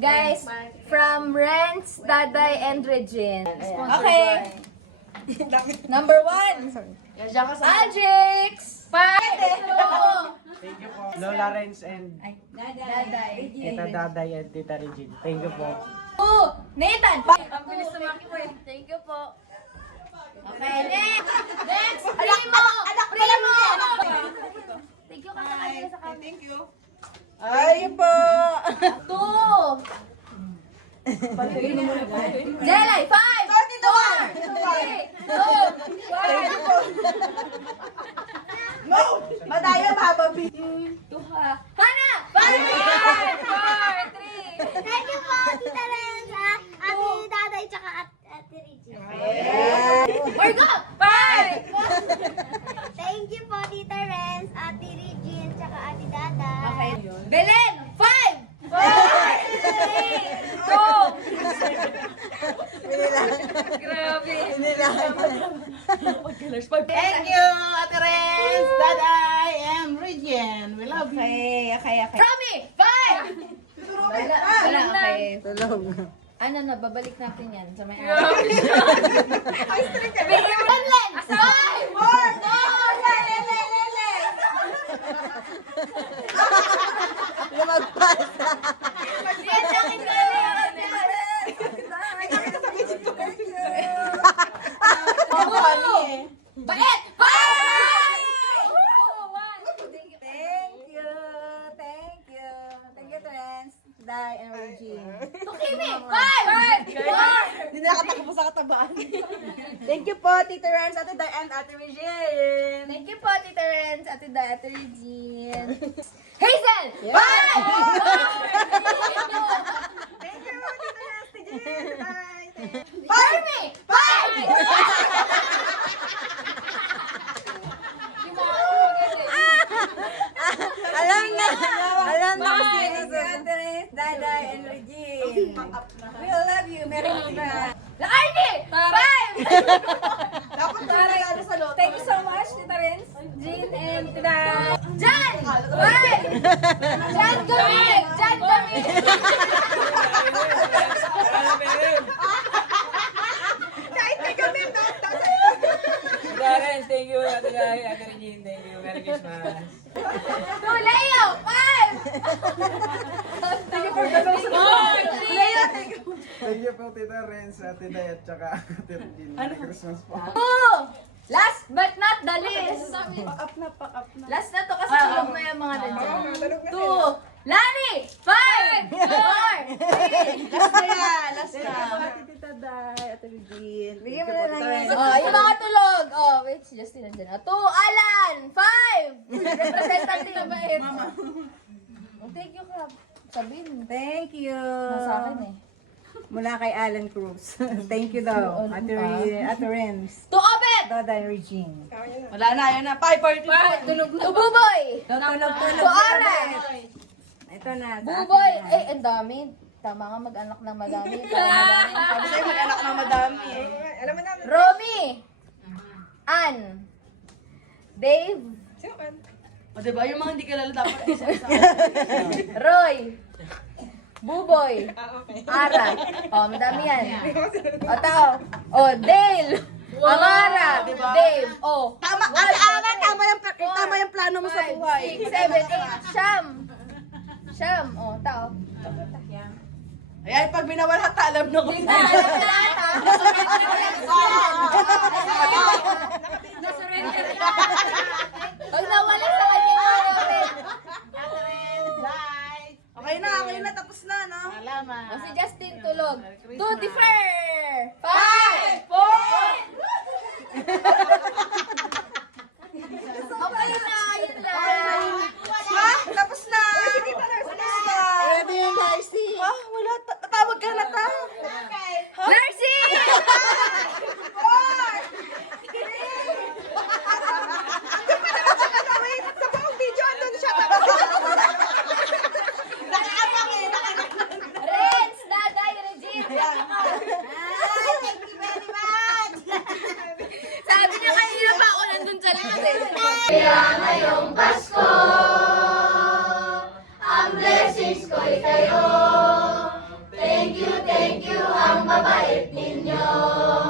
Guys, from Renz, Daday, and Regine. Okay. Number 1. Ajax. 5. Thank you po. Lola Renz and Daday. Tita Daday and Tita Regine. Thank you po. 2. Nathan. Ang bilis tumakbo eh. Thank you po. Okay, next. Next, Primo. Primo. Thank you ka sa kanila sa kanila. Thank you. Ay po. 2. Jelay, 5. 4. 3. 2. 1. Madaya mababi. Hana! 5. 4. 3. Thank you po, Tita Renza, Ate Daday, tsaka Ate Regine. Orgo! 5. Thank you po, Tita Renz, Ate Regine, tsaka Ate Daday. Okay. Belen! 5. 4. 3. 2. Grabe. Thank you, Ate Renz, Daday, and Regine. We love you. Okay. Romy! 5. Wala, okay. Tulog. Ano na, babalik natin yan sa may araw. Len! 5. 4. Lumagpas. Bait! 5! Thank you, Renz, Daday, and Regine. Tukimi! 5! 4! Hindi nakatakbo sa katabaan. Thank you po, Tita Renz, Ate Day, and Ate Regine. Thank you po, Tita Renz, Ate Da, Ate Regine. Hazel! 5! 4! Thank you, Tita Renz, Regine, Daday. Army! 5! Alam na kasi. Ate Renz, Daday, and Regine. We love you. Meron na. Army! 5! Dapat tayo sa loto. Thank you so much, Tita Renz, Jean, and Tita Jan! 5! Jan Gamig! Jan Gamig! Kahit may kami, Clarence, thank you. Ate Day, Ate Regine, thank you. Merry Christmas. Tuleo! 5! Thank you for the Tuleo! Thank you po, Tita Renz, Ate Day, at saka Ate Regine. Merry Christmas po. 2! Last but not the least. Pack up na. Last na to kasi tulog na yung mga nandiyan. 2! Lani! 5! 4! 3! Last na yan, last na. Ate Tita Day, Ate Regine. Bigyan mo na lang yan. Oh, yung mga tulog. Oh, wait, si Justin nandiyan. 2, Alan! 5! Representative. Mama. Thank you, Krab. Sabihin mo. Thank you. Nasa akin eh. Mula kay Alan Cruz. Thank you daw. Ate Renz. 2, Obet! Daday, Regine. Wala na, yun na. 5:42. Tulog na. Buboy! Tulog. 2, Aran! Ito na. Buboy! Eh, ang dami. Tama nga mag-anak ng madami. Sabi sa'yo, mag-anak ng madami. Romy! Ann! Dave! O diba, yung mga hindi kilala dapat isa sa Roy! Buboy! Ara! O, madami yan. O, tao. O, Dale! Amara! Dave! O, Tama, tama yung plano mo sa buhay. 6, 7, 8, Sham! Sham! O, tao. Ayan, pag binawala ka, alam na ko. Alam na lahat, ha? Pag nawala sa kanya yung Okay na, tapos na, no? Salamat. O, si Justin tulog. 2, defer! 5! 4! Okay na, yun lang. Ha? Tapos na! Ready yung Darcy? Ha? Wala. Tatawag ka na ta. Mercy! Renz, Daday, Regine. Thank you very much! Sabi niya kanina pa ako nandun sa likod eh. Kaya ngayong Pasko, ang blessings ko'y kayo. Thank you ang babait ninyo.